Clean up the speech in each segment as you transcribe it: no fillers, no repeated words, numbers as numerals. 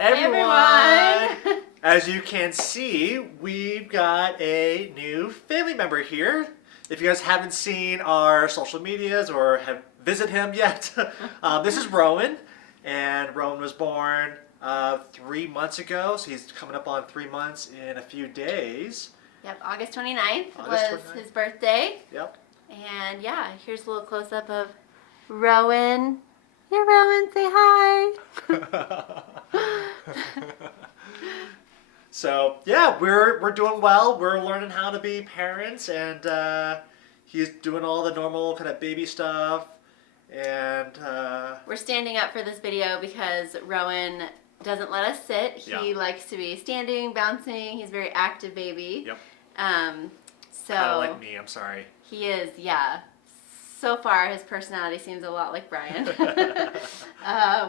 Hey everyone! As you can see, we've got a new family member here. If you guys haven't seen our social medias or have visited him yet, this is Rowan. And Rowan was born 3 months ago, so he's coming up on 3 months in a few days. Yep, August 29th August was 29th. his birthday. Yep. And yeah, here's a little close-up of Rowan. Here, Rowan, say hi. So yeah, we're doing well. We're learning how to be parents, and he's doing all the normal kind of baby stuff. And We're standing up for this video because Rowan doesn't let us sit. He Yeah. likes to be standing, bouncing. He's a very active baby. Yep. So Kind of like me. I'm sorry. he is, yeah. So far, his personality seems a lot like Brian,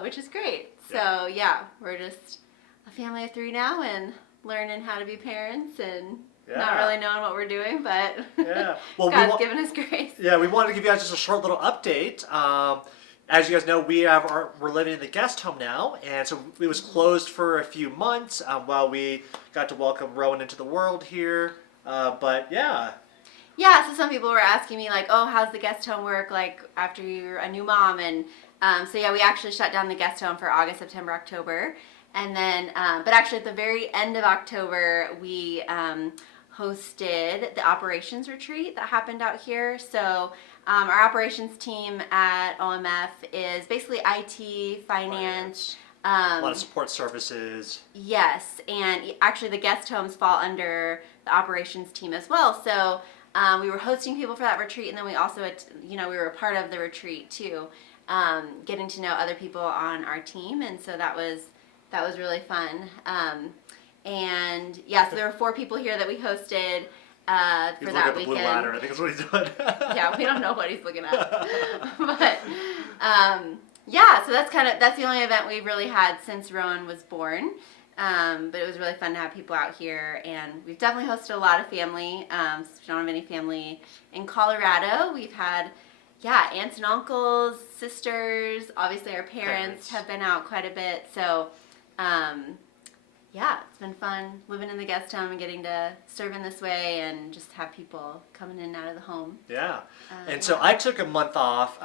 which is great. So yeah, we're just a family of 3 now and learning how to be parents and not really knowing what we're doing, but Yeah. Well, God's given us grace. Yeah, we wanted to give you guys just a short little update. As you guys know, we're living in the guest home now, and so it was closed for a few months while we got to welcome Rowan into the world here. But yeah. Yeah, so some people were asking me like, oh, how's the guest home work like after you're a new mom? And so yeah, we actually shut down the guest home for August, September, October. And then, but actually at the very end of October, we hosted the operations retreat that happened out here. So our operations team at OMF is basically IT, finance. A lot of support services. Yes, and actually the guest homes fall under the operations team as well. So we were hosting people for that retreat, and then we also, we were a part of the retreat too, getting to know other people on our team, and so that was really fun. And yeah, so there were 4 people here that we hosted for that weekend. He's looking at the blue ladder. I think that's what he's doing. Yeah, we don't know what he's looking at, but yeah, so that's the only event we've really had since Rowan was born. But it was really fun to have people out here, and we've definitely hosted a lot of family. So we don't have any family in Colorado. We've had, aunts and uncles, sisters. Obviously, our parents have been out quite a bit. So, it's been fun living in the guest home and getting to serve in this way and just have people coming in and out of the home. Yeah. So I took a month off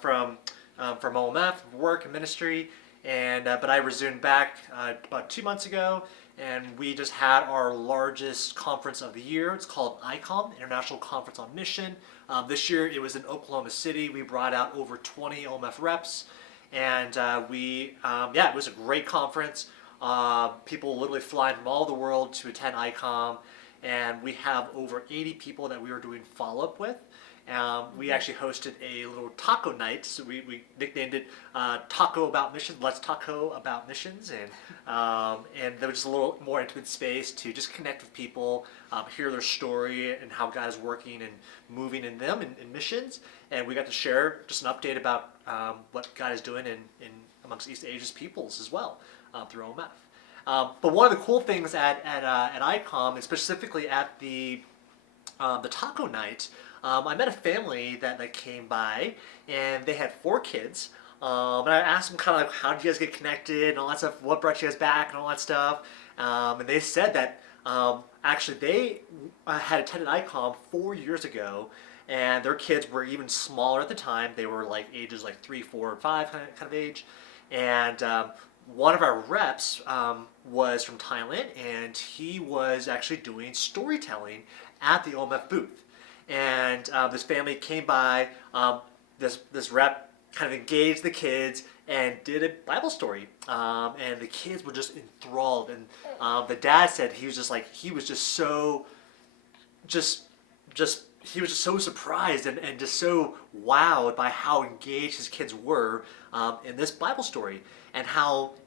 from OMF, work and ministry. But I resumed back about 2 months ago, and we just had our largest conference of the year. It's called ICOM, International Conference on Mission. This year it was in Oklahoma City. We brought out over 20 OMF reps, and it was a great conference. People literally flying from all over the world to attend ICOM, and we have over 80 people that we were doing follow-up with. We actually hosted a little taco night, so we nicknamed it Taco About Missions. Let's Taco About Missions, and there was just a little more intimate space to just connect with people, hear their story and how God is working and moving in them in missions. And we got to share just an update about what God is doing in amongst East Asia's peoples as well through OMF. But one of the cool things at ICOM, and specifically at the taco night, I met a family that came by, and they had 4 kids. And I asked them kind of like, how did you guys get connected and all that stuff, what brought you guys back and all that stuff. And they said that actually they had attended ICOM 4 years ago, and their kids were even smaller at the time. They were like ages like 3, 4, 5 kind of age. And one of our reps was from Thailand, and he was actually doing storytelling at the OMF booth. And this family came by, this rep kind of engaged the kids and did a Bible story. And the kids were just enthralled. And the dad said he was just so surprised and just so wowed by how engaged his kids were in this Bible story, and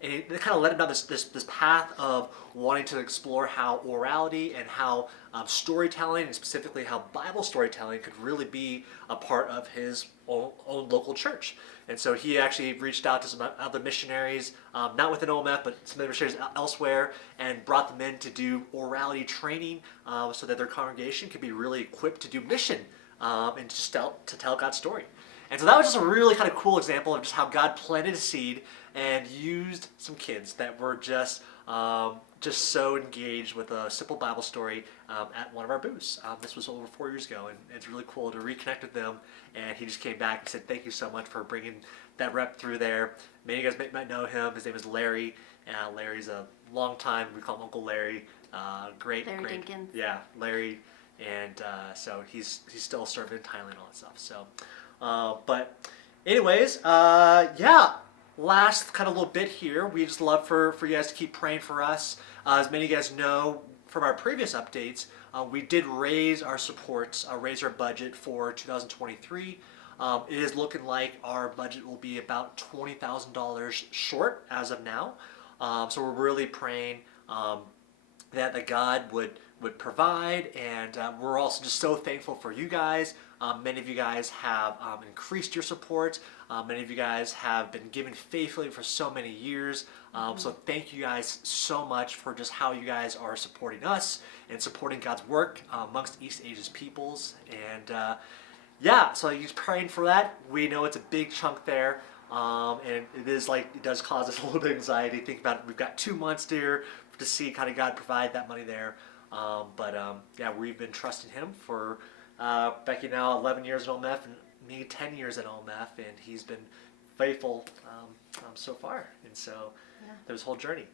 it kind of led him down this path of wanting to explore how orality and how storytelling, and specifically how Bible storytelling, could really be a part of his own local church. And so he actually reached out to some other missionaries, not within OMF, but some other missionaries elsewhere, and brought them in to do orality training so that their congregation could be really equipped to do mission and to tell God's story. And so that was just a really kind of cool example of just how God planted a seed and used some kids that were just so engaged with a simple Bible story at one of our booths. This was over 4 years ago, and it's really cool to reconnect with them. And he just came back and said, "Thank you so much for bringing that rep through there." Many of you guys might know him. His name is Larry. Larry's a long time. We call him Uncle Larry. Great. Dinkins. Yeah, Larry. And so he's still serving in Thailand and all that stuff. So, but anyways, yeah. Last kind of little bit here. We just love for you guys to keep praying for us. As many of you guys know from our previous updates, we did raise our supports, raise our budget for 2023. It is looking like our budget will be about $20,000 short as of now. So we're really praying that God would provide, and we're also just so thankful for you guys. Many of you guys have increased your support. Many of you guys have been giving faithfully for so many years. So thank you guys so much for just how you guys are supporting us and supporting God's work amongst East Asia's peoples. And yeah, so you're praying for that. We know it's a big chunk there. And it does cause us a little bit of anxiety. Think about it. We've got 2 months here to see kind of God provide that money there. Yeah, we've been trusting Him for Becky now 11 years at OMF and me 10 years at OMF, and He's been faithful so far. And so there's this whole journey.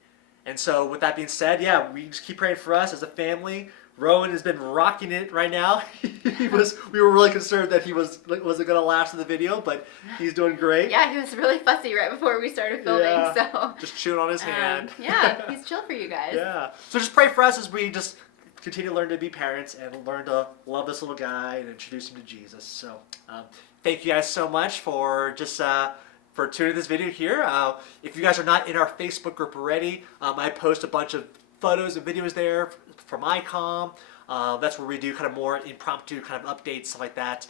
And so with that being said, yeah, we just keep praying for us as a family. Rowan has been rocking it right now. We were really concerned that he wasn't going to last in the video, but he's doing great. Yeah, he was really fussy right before we started filming. Yeah, so just chewing on his hand. Yeah, he's chill for you guys. Yeah. So just pray for us as we just continue to learn to be parents and learn to love this little guy and introduce him to Jesus. So thank you guys so much for just for tuning this video here. If you guys are not in our Facebook group already, I post a bunch of photos and videos there from ICOM. That's where we do kind of more impromptu kind of updates, stuff like that.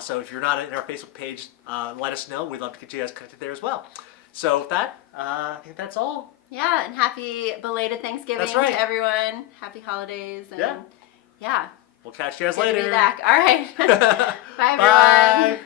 So if you're not in our Facebook page, let us know. We'd love to get you guys connected there as well. So with that, I think that's all. Yeah, and happy belated Thanksgiving That's right. to everyone. Happy holidays. And yeah. We'll catch you guys Good to later. be back. All right. Bye, everyone. Bye.